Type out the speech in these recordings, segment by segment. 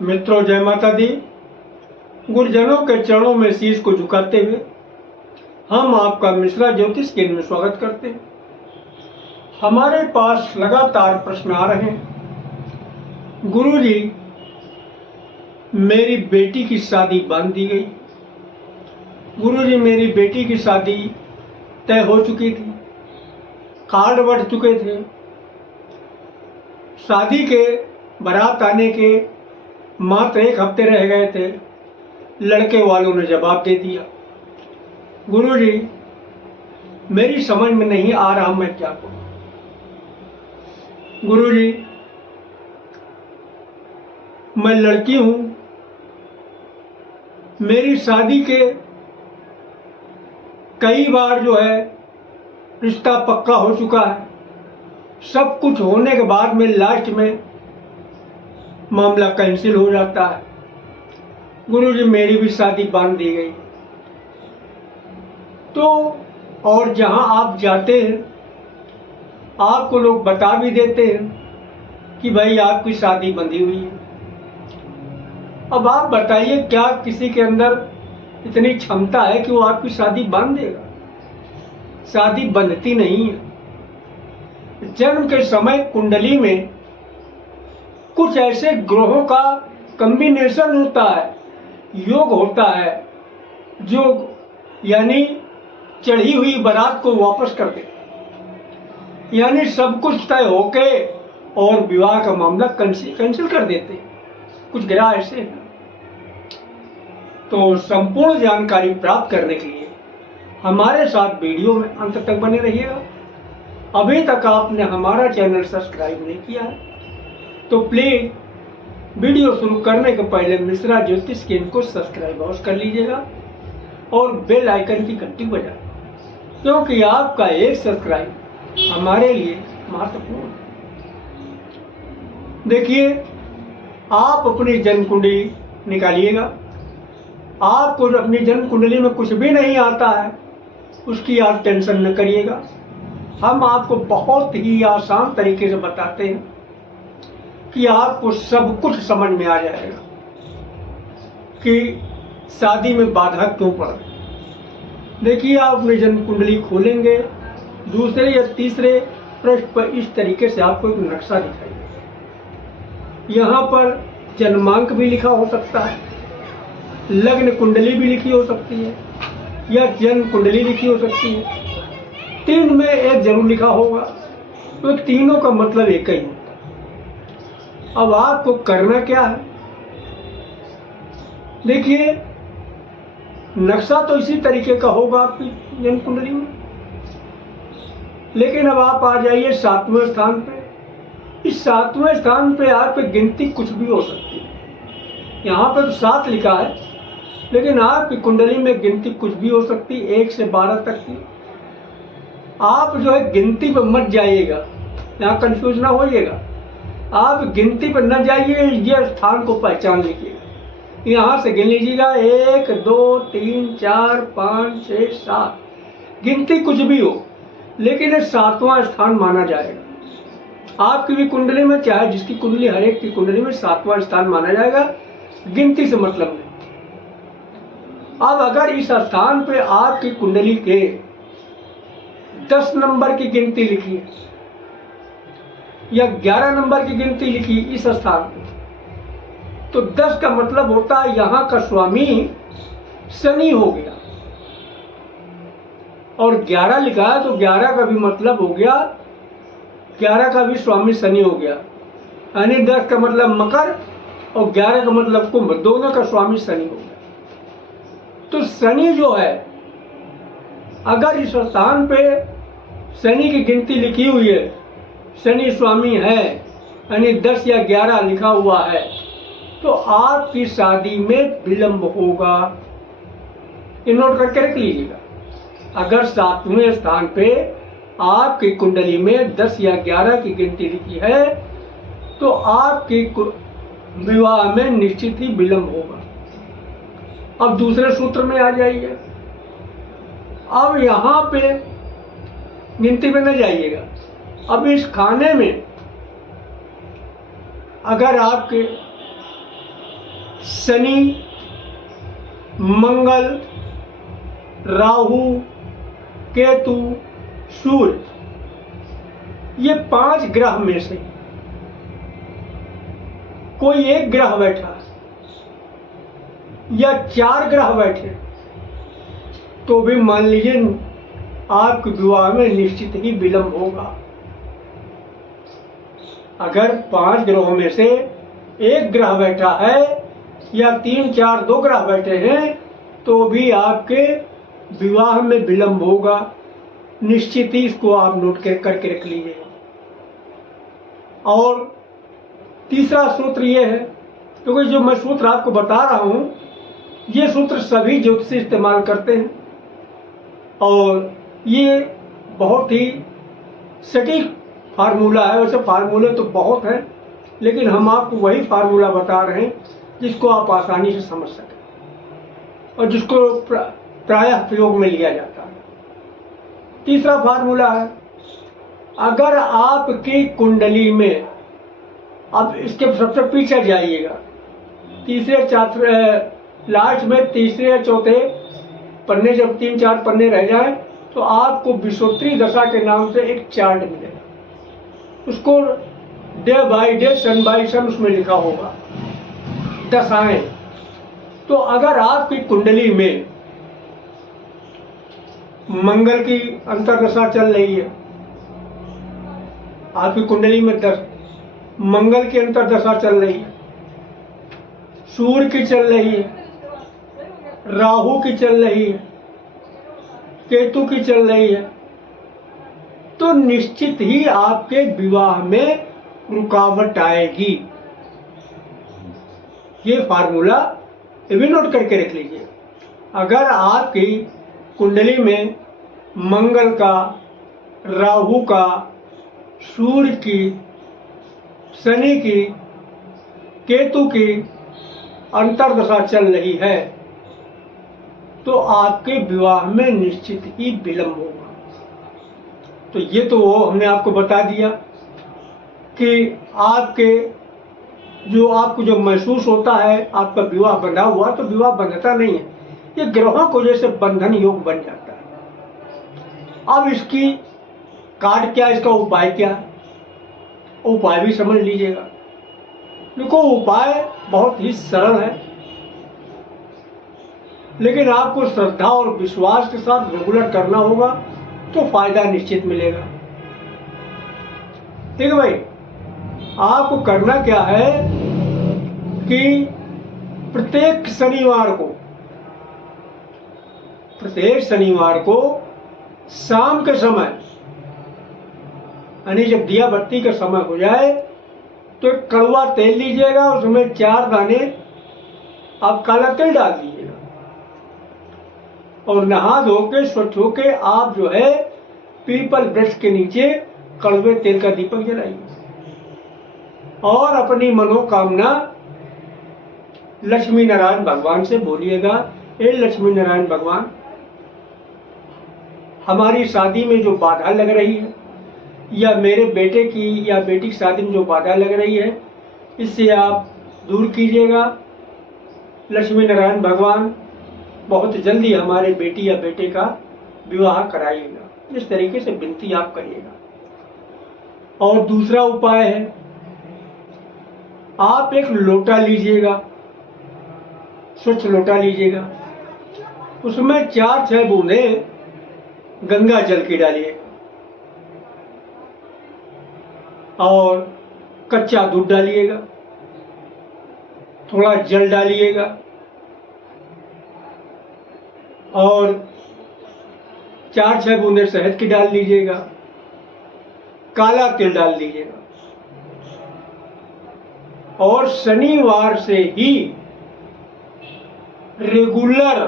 मित्रों, जय माता दी। गुरुजनों के चरणों में शीश को झुकाते हुए हम आपका मिश्रा ज्योतिष केंद्र में स्वागत करते हैं। हमारे पास लगातार प्रश्न आ रहे हैं। गुरुजी, मेरी बेटी की शादी बांध दी गई। गुरुजी, मेरी बेटी की शादी तय हो चुकी थी, कार्ड बढ़ चुके थे, शादी के बारात आने के मात्र 1 हफ्ते रह गए थे। लड़के वालों ने जवाब दे दिया। गुरुजी, मेरी समझ में नहीं आ रहा मैं क्या करूं। गुरुजी, मैं लड़की हूं, मेरी शादी के कई बार रिश्ता पक्का हो चुका है। सब कुछ होने के बाद में लास्ट में मामला कैंसिल हो जाता है। गुरुजी, मेरी भी शादी बांध दी गई। तो और जहां आप जाते हैं आपको लोग बता भी देते हैं कि भाई आपकी शादी बंधी हुई है। अब आप बताइए, क्या किसी के अंदर इतनी क्षमता है कि वो आपकी शादी बांध देगा? शादी बंधती नहीं है। जन्म के समय कुंडली में कुछ ऐसे ग्रहों का कॉम्बिनेशन होता है, योग होता है, जो यानी चढ़ी हुई बारात को वापस कर देता है। यानी सब कुछ तय होके और विवाह का मामला कैंसिल कर देते हैं। कुछ ग्रह ऐसे हैं। तो संपूर्ण जानकारी प्राप्त करने के लिए हमारे साथ वीडियो में अंत तक बने रहिएगा। अभी तक आपने हमारा चैनल सब्सक्राइब नहीं किया है तो प्लीज वीडियो शुरू करने के पहले मिश्रा ज्योतिष केंद्र को सब्सक्राइब अवश्य कर लीजिएगा और बेल आइकन की घंटी बजाएं, क्योंकि आपका एक सब्सक्राइब हमारे लिए महत्वपूर्ण है। देखिए, आप अपनी जन्म कुंडली निकालिएगा। आपको जो अपनी जन्म कुंडली में कुछ भी नहीं आता है उसकी आप टेंशन न करिएगा। हम आपको बहुत ही आसान तरीके से बताते हैं कि आपको सब कुछ समझ में आ जाएगा कि शादी में बाधा क्यों पड़ रही। देखिए, आप अपनी जन्म कुंडली खोलेंगे, दूसरे या तीसरे पृष्ठ पर इस तरीके से आपको एक नक्शा दिखाई देगा। यहाँ पर जन्मांक भी लिखा हो सकता है, लग्न कुंडली भी लिखी हो सकती है, या जन्म कुंडली लिखी हो सकती है। 3 में एक जरूर लिखा होगा, तो तीनों का मतलब एक ही होता है। अब आपको करना क्या है? देखिए, नक्शा तो इसी तरीके का होगा आपकी जन्म कुंडली में, लेकिन अब आप आ जाइए 7वें स्थान पे। इस 7वें स्थान पे आपकी गिनती कुछ भी हो सकती है। यहाँ पर तो 7 लिखा है, लेकिन आपकी कुंडली में गिनती कुछ भी हो सकती है, 1 से 12 तक की। आप गिनती पर मत जाइएगा, यहाँ कंफ्यूज ना होइएगा। आप गिनती पर न जाइए, ये स्थान को पहचान लीजिएगा। यहाँ से गिन लीजिएगा 1 2 3 4 5 6 7। गिनती कुछ भी हो, लेकिन ये 7वां स्थान माना जाएगा। आपकी भी कुंडली में, चाहे जिसकी कुंडली, हर एक की कुंडली में 7वां स्थान माना जाएगा। गिनती से मतलब नहीं। अब अगर इस स्थान पे आपकी कुंडली के 10 नंबर की गिनती लिखी है या 11 नंबर की गिनती लिखी इस स्थान पे, तो 10 का मतलब होता है यहाँ का स्वामी शनि हो गया, और 11 लिखा है तो 11 का भी मतलब हो गया, 11 का भी स्वामी शनि हो गया। यानी 10 का मतलब मकर और 11 का मतलब कुंभ, दोनों का स्वामी शनि हो गया। तो शनि जो है, अगर इस स्थान पे शनि की गिनती लिखी हुई है, शनि स्वामी है, यानी 10 या 11 लिखा हुआ है, तो आपकी शादी में विलंब होगा। ये नोट करके रख लीजिएगा। अगर 7वें स्थान पे आपकी कुंडली में 10 या 11 की गिनती लिखी है तो आपकी विवाह में निश्चित ही विलंब होगा। अब दूसरे सूत्र में आ जाइए। अब यहाँ पे गिनती में न जाइएगा। अब इस खाने में अगर आपके शनि, मंगल, राहु, केतु, सूर्य, ये 5 ग्रह में से कोई एक ग्रह बैठा या 4 ग्रह बैठे तो भी मान लीजिए आपके विवाह में निश्चित ही विलंब होगा। अगर 5 ग्रहों में से एक ग्रह बैठा है या 3, 4, 2 ग्रह बैठे हैं तो भी आपके विवाह में विलंब होगा। निश्चित ही इसको आप नोट करके रख लीजिएगा। और तीसरा सूत्र ये है, क्योंकि जो मैं सूत्र आपको बता रहा हूं ये सूत्र सभी ज्योतिषी इस्तेमाल करते हैं और ये बहुत ही सटीक फार्मूला है। वैसे फार्मूले तो बहुत हैं, लेकिन हम आपको वही फार्मूला बता रहे हैं जिसको आप आसानी से समझ सकें और जिसको प्रायः प्रयोग में लिया जाता है। तीसरा फार्मूला है, अगर आपकी कुंडली में, अब इसके सबसे पीछे जाइएगा, लास्ट में तीसरे या चौथे पन्ने, जब 3-4 पन्ने रह जाए तो आपको विषुवती दशा के नाम से एक चार्ट मिलेगा। उसको day by day, son by son उसमें लिखा होगा दशाएं। तो अगर आपकी कुंडली में मंगल की अंतर्दशा चल रही है, आपकी कुंडली में मंगल की अंतर्दशा चल रही है, सूर्य की चल रही है, राहु की चल रही है, केतु की चल रही है, तो निश्चित ही आपके विवाह में रुकावट आएगी। ये फार्मूला ये भी नोट करके रख लीजिए। अगर आपकी कुंडली में मंगल का, राहु का, सूर्य की, शनि की, केतु की अंतर्दशा चल रही है तो आपके विवाह में निश्चित ही विलंब होगा। तो ये तो वो हमने आपको बता दिया कि आपको जो महसूस होता है आपका विवाह बंधा हुआ, तो विवाह बंधता नहीं है, ये ग्रहों को जैसे बंधन योग बन जाता है। अब इसकी कार्ड क्या, इसका उपाय क्या है, उपाय भी समझ लीजिएगा। देखो, उपाय बहुत ही सरल है, लेकिन आपको श्रद्धा और विश्वास के साथ रेगुलर करना होगा तो फायदा निश्चित मिलेगा। ठीक है भाई, आपको करना क्या है कि प्रत्येक शनिवार को शाम के समय, यानी जब दिया बत्ती का समय हो जाए तो एक कड़वा तेल लीजिएगा, उसमें 4 दाने आप काला तेल डाल दीजिएगा और नहा धो के स्वच्छ होके आप जो है पीपल वृक्ष के नीचे कड़वे तेल का दीपक जलाइए और अपनी मनोकामना लक्ष्मी नारायण भगवान से बोलिएगा, हे लक्ष्मी नारायण भगवान, हमारी शादी में जो बाधा लग रही है या मेरे बेटे की या बेटी की शादी में जो बाधा लग रही है, इससे आप दूर कीजिएगा। लक्ष्मी नारायण भगवान, बहुत जल्दी हमारे बेटी या बेटे का विवाह कराइएगा। इस तरीके से विनती आप करिएगा। और दूसरा उपाय है, आप एक लोटा लीजिएगा, स्वच्छ लोटा लीजिएगा, उसमें 4-6 बूंदे गंगा जल की डालिएगा और कच्चा दूध डालिएगा, थोड़ा जल डालिएगा और 4-6 बूंदे शहद की डाल लीजिएगा, काला तिल डाल लीजिएगा और शनिवार से ही रेगुलर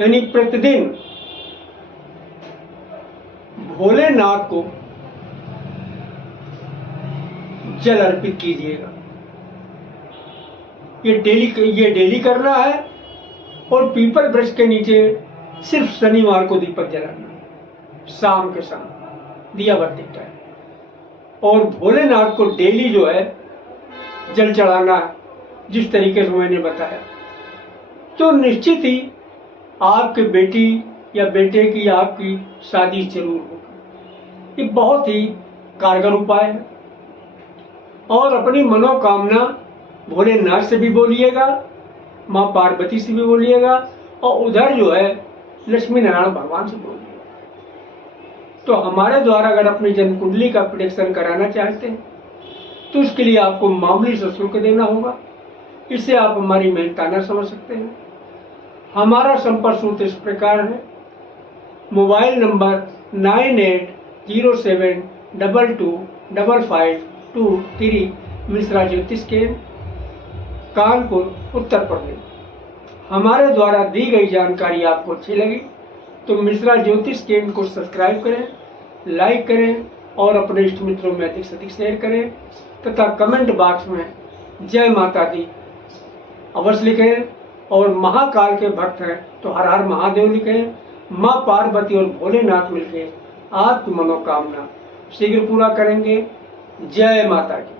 यानी प्रतिदिन भोलेनाथ को जल अर्पित कीजिएगा। ये डेली करना है और पीपल वृक्ष के नीचे सिर्फ शनिवार को दीपक जलाना है, शाम के शाम दिया बत्ती टाइम। और भोलेनाथ को डेली जो है जल चढ़ाना है जिस तरीके से मैंने बताया, तो निश्चित ही आपके बेटी या बेटे की आपकी शादी जरूर होगी। ये बहुत ही कारगर उपाय है। और अपनी मनोकामना भोलेनाथ से भी बोलिएगा, माँ पार्वती से भी बोलिएगा, और उधर जो है लक्ष्मी नारायण भगवान से बोलिएगा। तो हमारे द्वारा अगर अपनी जन्म कुंडली का प्रेडिक्शन कराना चाहते हैं तो उसके लिए आपको मामूली सा शुल्क देना होगा। इससे आप हमारी मेहनताना समझ सकते हैं। हमारा संपर्क सूत्र इस प्रकार है। मोबाइल नंबर 9807225523, मिश्रा ज्योतिष केंद्र, कानपुर, उत्तर प्रदेश। हमारे द्वारा दी गई जानकारी आपको अच्छी लगी तो मिश्रा ज्योतिष केंद्र को सब्सक्राइब करें, लाइक करें और अपने इष्ट मित्रों में अधिक से अधिक शेयर करें तथा कमेंट बॉक्स में जय माता दी अवश्य लिखें। और महाकाल के भक्त हैं तो हर हर महादेव लिखें। माँ पार्वती और भोलेनाथ मिलकर आपकी मनोकामना शीघ्र पूरा करेंगे। जय माता की।